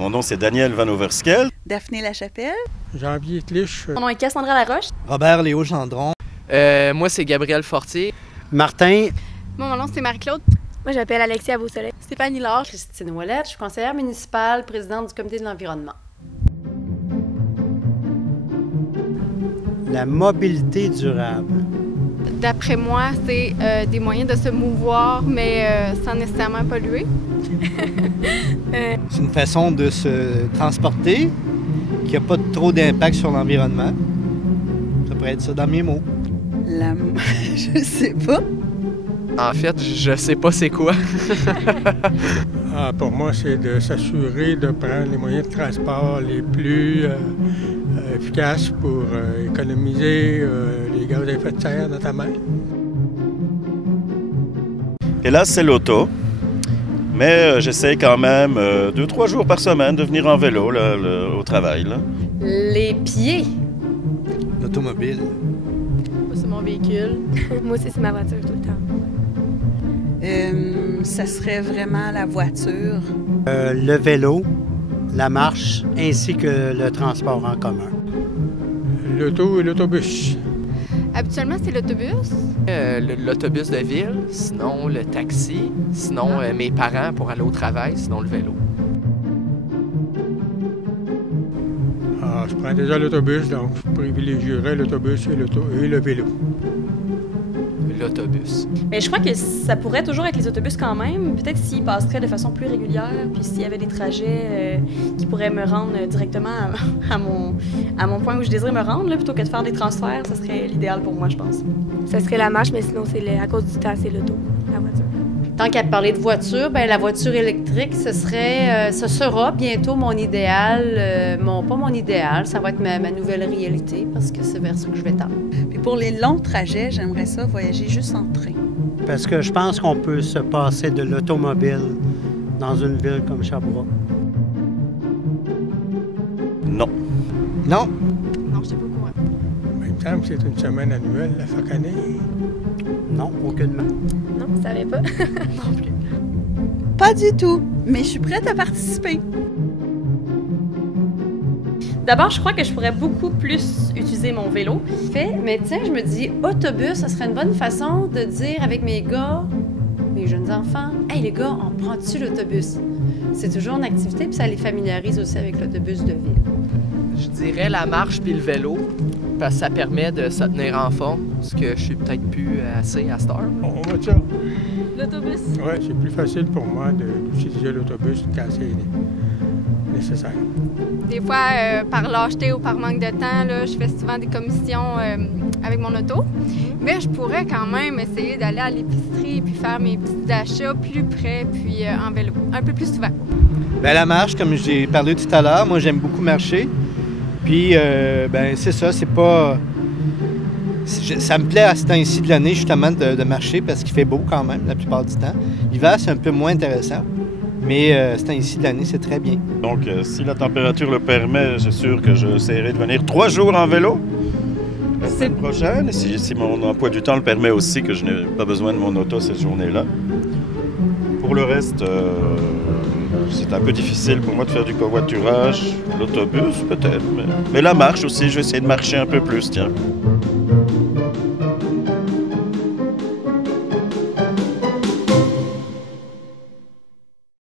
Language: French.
Mon nom, c'est Daniel Van Overskel. Daphné Lachapelle. Janvier Clich. Mon nom est Cassandra Laroche. Robert Léo Gendron. Moi, c'est Gabriel Fortier. Martin. Mon nom, c'est Marie-Claude. Moi, j'appelle Alexia Beausoleil. Stéphanie Laure. Christine Ouellette. Je suis conseillère municipale, présidente du comité de l'environnement. La mobilité durable. D'après moi, c'est des moyens de se mouvoir, mais sans nécessairement polluer. C'est une façon de se transporter qui n'a pas trop d'impact sur l'environnement. Ça pourrait être ça dans mes mots. Je sais pas. En fait, je sais pas c'est quoi. Pour moi, c'est de s'assurer de prendre les moyens de transport les plus efficaces pour économiser les gaz à effet de serre, notamment. Et là, c'est l'auto. Mais j'essaie quand même 2-3 jours par semaine de venir en vélo là, au travail. Là. Les pieds. L'automobile. Moi, c'est mon véhicule. Moi aussi, c'est ma voiture tout le temps. Ça serait vraiment la voiture. Le vélo, la marche, ainsi que le transport en commun. L'auto et l'autobus. Habituellement, c'est l'autobus. L'autobus de ville, sinon le taxi, sinon mes parents pour aller au travail, sinon le vélo. Je prends déjà l'autobus, donc je privilégierais l'autobus et le vélo. L'autobus. Mais je crois que ça pourrait toujours être les autobus quand même. Peut-être s'ils passeraient de façon plus régulière, puis s'il y avait des trajets qui pourraient me rendre directement à mon point où je désire me rendre, là, plutôt que de faire des transferts, ça serait l'idéal pour moi, je pense. Ça serait la marche, mais sinon, à cause du temps, c'est l'auto, la voiture. Tant qu'à parler de voiture, la voiture électrique, ce sera bientôt mon idéal. Pas mon idéal, ça va être ma nouvelle réalité parce que c'est vers ça que je vais tendre. Puis pour les longs trajets, j'aimerais ça voyager juste en train. Parce que je pense qu'on peut se passer de l'automobile dans une ville comme Sherbrooke. Non. Non? Non, je sais pas quoi. Il me semble que c'est une semaine annuelle à chaque année. Non, aucunement. Non, je savais pas. Non plus. Pas du tout, mais je suis prête à participer. D'abord, je crois que je pourrais beaucoup plus utiliser mon vélo. Mais tiens, je me dis, autobus, ça serait une bonne façon de dire avec mes gars, mes jeunes enfants, « Hey les gars, on prend-tu l'autobus? » C'est toujours une activité, puis ça les familiarise aussi avec l'autobus de ville. Je dirais la marche puis le vélo, parce que ça permet de se tenir en forme, ce que je suis peut-être plus assez à cette heure. On va de ça? L'autobus? Oui, c'est plus facile pour moi d'utiliser l'autobus quand c'est nécessaire. Des fois, par lâcheté ou par manque de temps, là, je fais souvent des commissions avec mon auto. Mais je pourrais quand même essayer d'aller à l'épicerie puis faire mes petits achats plus près, puis en vélo, un peu plus souvent. Bien, la marche, comme j'ai parlé tout à l'heure, moi, j'aime beaucoup marcher. Puis, c'est ça, c'est pas... Ça me plaît à ce temps-ci de l'année, justement, de marcher parce qu'il fait beau quand même, la plupart du temps. L'hiver, c'est un peu moins intéressant. Mais ce temps-ci de l'année, c'est très bien. Donc, si la température le permet, c'est sûr que j'essaierai de venir 3 jours en vélo la semaine prochaine. Et si mon emploi du temps le permet aussi, que je n'ai pas besoin de mon auto cette journée-là. Pour le reste, c'est un peu difficile pour moi de faire du covoiturage. L'autobus, peut-être. Mais la marche aussi, je vais essayer de marcher un peu plus, tiens.